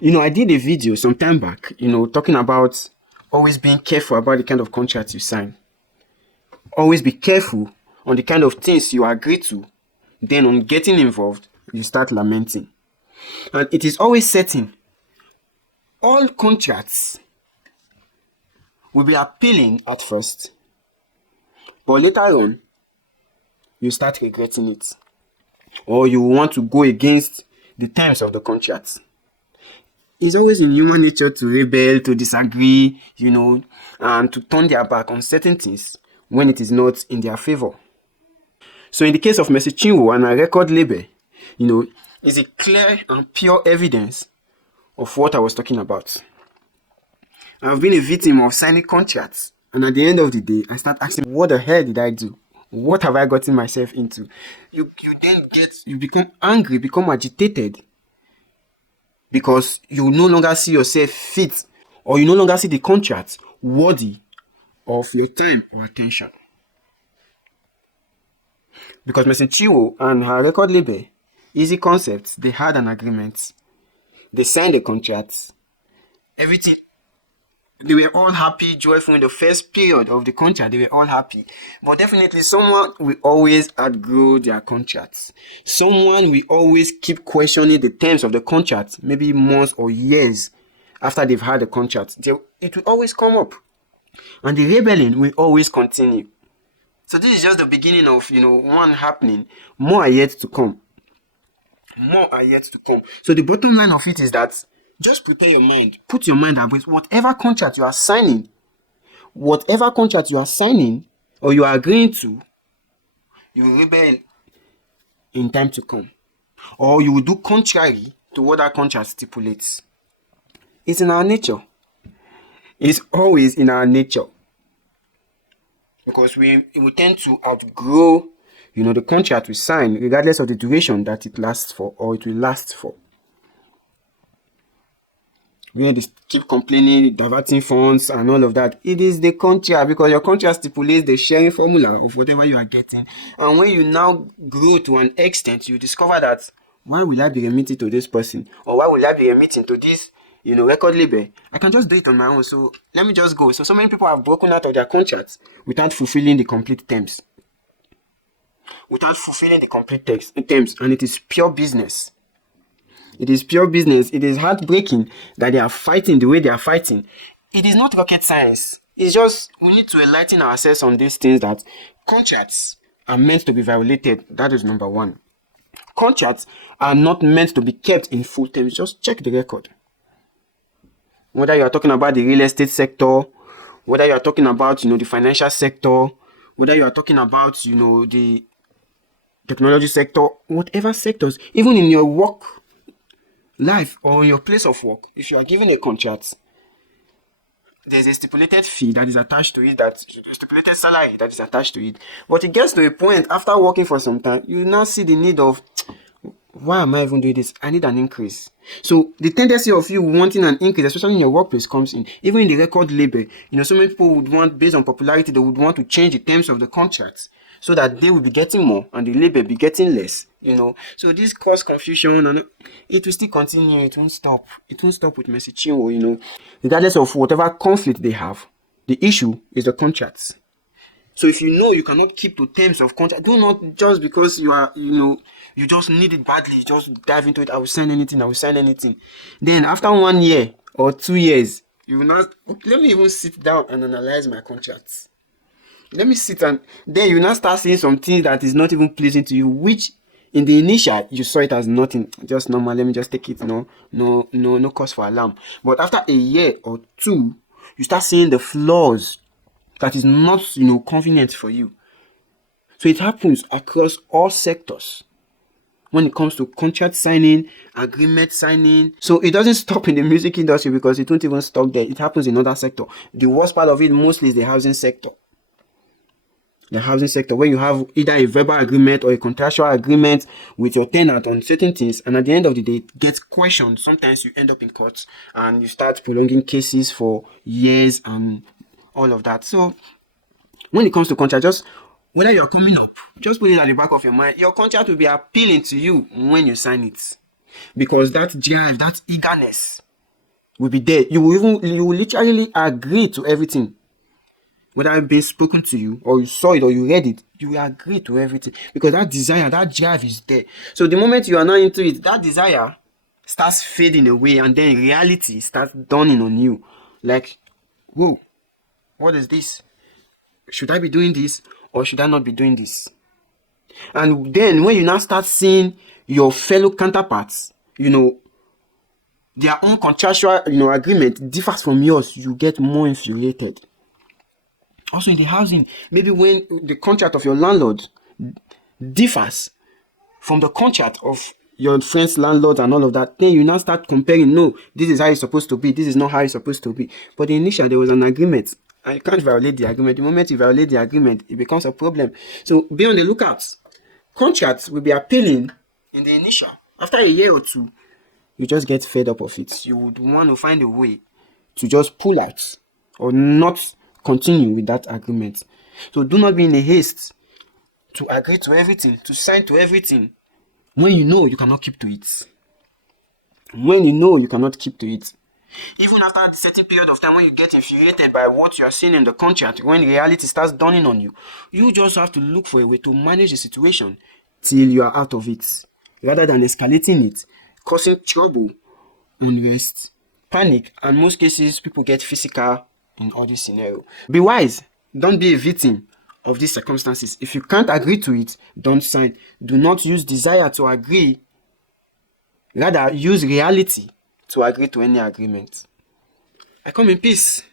I did a video some time back, talking about always being careful about the kind of contract you sign. Always be careful on the kind of things you agree to. Then on getting involved, you start lamenting. And it is always certain all contracts will be appealing at first, but later on, you start regretting it. Or you want to go against the terms of the contract. It's always in human nature to rebel, to disagree, and to turn their back on certain things when it is not in their favor. So in the case of Mercy Chinwo and her record label, is a clear and pure evidence of what I was talking about. I've been a victim of signing contracts, and at the end of the day, I start asking, what the hell did I do? What have I gotten myself into? You become angry, become agitated, because you no longer see yourself fit, or you no longer see the contract worthy of your time or attention. Because Mercy Chinwo and her record label, Easy Concepts, they had an agreement. They signed a contract. Everything. They were all happy, joyful in the first period of the contract. They were all happy. But definitely someone will always outgrow their contracts. Someone will always keep questioning the terms of the contract, maybe months or years after they've had the contract. It will always come up. And the rebellion will always continue. So this is just the beginning of, one happening. More are yet to come. More are yet to come. So the bottom line of it is that just prepare your mind. Put your mind at rest. Whatever contract you are signing or you are agreeing to, you will rebel in time to come. Or you will do contrary to what that contract stipulates. It's in our nature. It's always in our nature. Because we tend to outgrow, the contract we sign, regardless of the duration that it lasts for or it will last for. When they keep complaining, diverting funds and all of that, it is the contract, because your contract stipulates the sharing formula of whatever you are getting. And when you now grow to an extent, you discover that, why will I be remitting to this person? Or why will I be remitting to this, record label? I can just do it on my own, so let me just go. So many people have broken out of their contracts without fulfilling the complete terms. And it is pure business. It is pure business. It is heartbreaking that they are fighting the way they are fighting. It is not rocket science. It's just we need to enlighten ourselves on these things, that contracts are meant to be violated. That is number one. Contracts are not meant to be kept in full terms. Just check the record. Whether you are talking about the real estate sector, whether you are talking about, the financial sector, whether you are talking about, the technology sector, whatever sectors, even in your work life or in your place of work, if you are given a contract, there's a stipulated fee that is attached to it, that stipulated salary that is attached to it. But it gets to a point after working for some time, you now see the need of, why am I even doing this? I need an increase. So the tendency of you wanting an increase, especially in your workplace, comes in. Even in the record label, so many people would want, based on popularity, they would want to change the terms of the contracts so that they will be getting more and the label be getting less. So this cause confusion, and it will still continue. It won't stop. It won't stop with Mercy Chinwo. Regardless of whatever conflict they have, the issue is the contracts. So if you cannot keep to terms of contract, do not just because you are, you just need it badly, just dive into it. I will sign anything. Then after 1 year or 2 years, you will not, let me even sit down and analyze my contracts. Let me sit, and then you now start seeing something that is not even pleasing to you, which in the initial you saw it as nothing, just normal. Let me just take it. No cause for alarm. But after a year or two, you start seeing the flaws that is not, convenient for you. So it happens across all sectors. When it comes to contract signing, agreement signing. So it doesn't stop in the music industry, because it won't even stop there. It happens in other sector. The worst part of it mostly is the housing sector. The housing sector, where you have either a verbal agreement or a contractual agreement with your tenant on certain things, and at the end of the day, it gets questioned. Sometimes you end up in court and you start prolonging cases for years and all of that. So when it comes to contract, just whether you're coming up, just put it at the back of your mind. Your contract will be appealing to you when you sign it, because that drive, that eagerness will be there. You will literally agree to everything. Whether it's been spoken to you, or you saw it, or you read it, you will agree to everything because that desire, that drive is there. So the moment you are not into it, that desire starts fading away, and then reality starts dawning on you. Like, whoa, what is this? Should I be doing this, or should I not be doing this? And then when you now start seeing your fellow counterparts, their own contractual, agreement differs from yours, you get more infuriated. Also in the housing, maybe when the contract of your landlord differs from the contract of your friend's landlord and all of that, then you now start comparing. No, this is how it's supposed to be. This is not how it's supposed to be. But initially, there was an agreement, and you can't violate the agreement. The moment you violate the agreement, it becomes a problem. So be on the lookout. Contracts will be appealing in the initial. After a year or two, you just get fed up of it. You would want to find a way to just pull out or not continue with that agreement. So do not be in a haste to agree to everything, to sign to everything, when you know you cannot keep to it. When you know you cannot keep to it. Even after a certain period of time, when you get infuriated by what you are seeing in the contract, when reality starts dawning on you, you just have to look for a way to manage the situation till you are out of it, rather than escalating it, causing trouble, unrest, panic, and most cases people get physical in all this scenario. Be wise. Don't be a victim of these circumstances. If you can't agree to it, don't sign. Do not use desire to agree. Rather, use reality to agree to any agreement. I come in peace.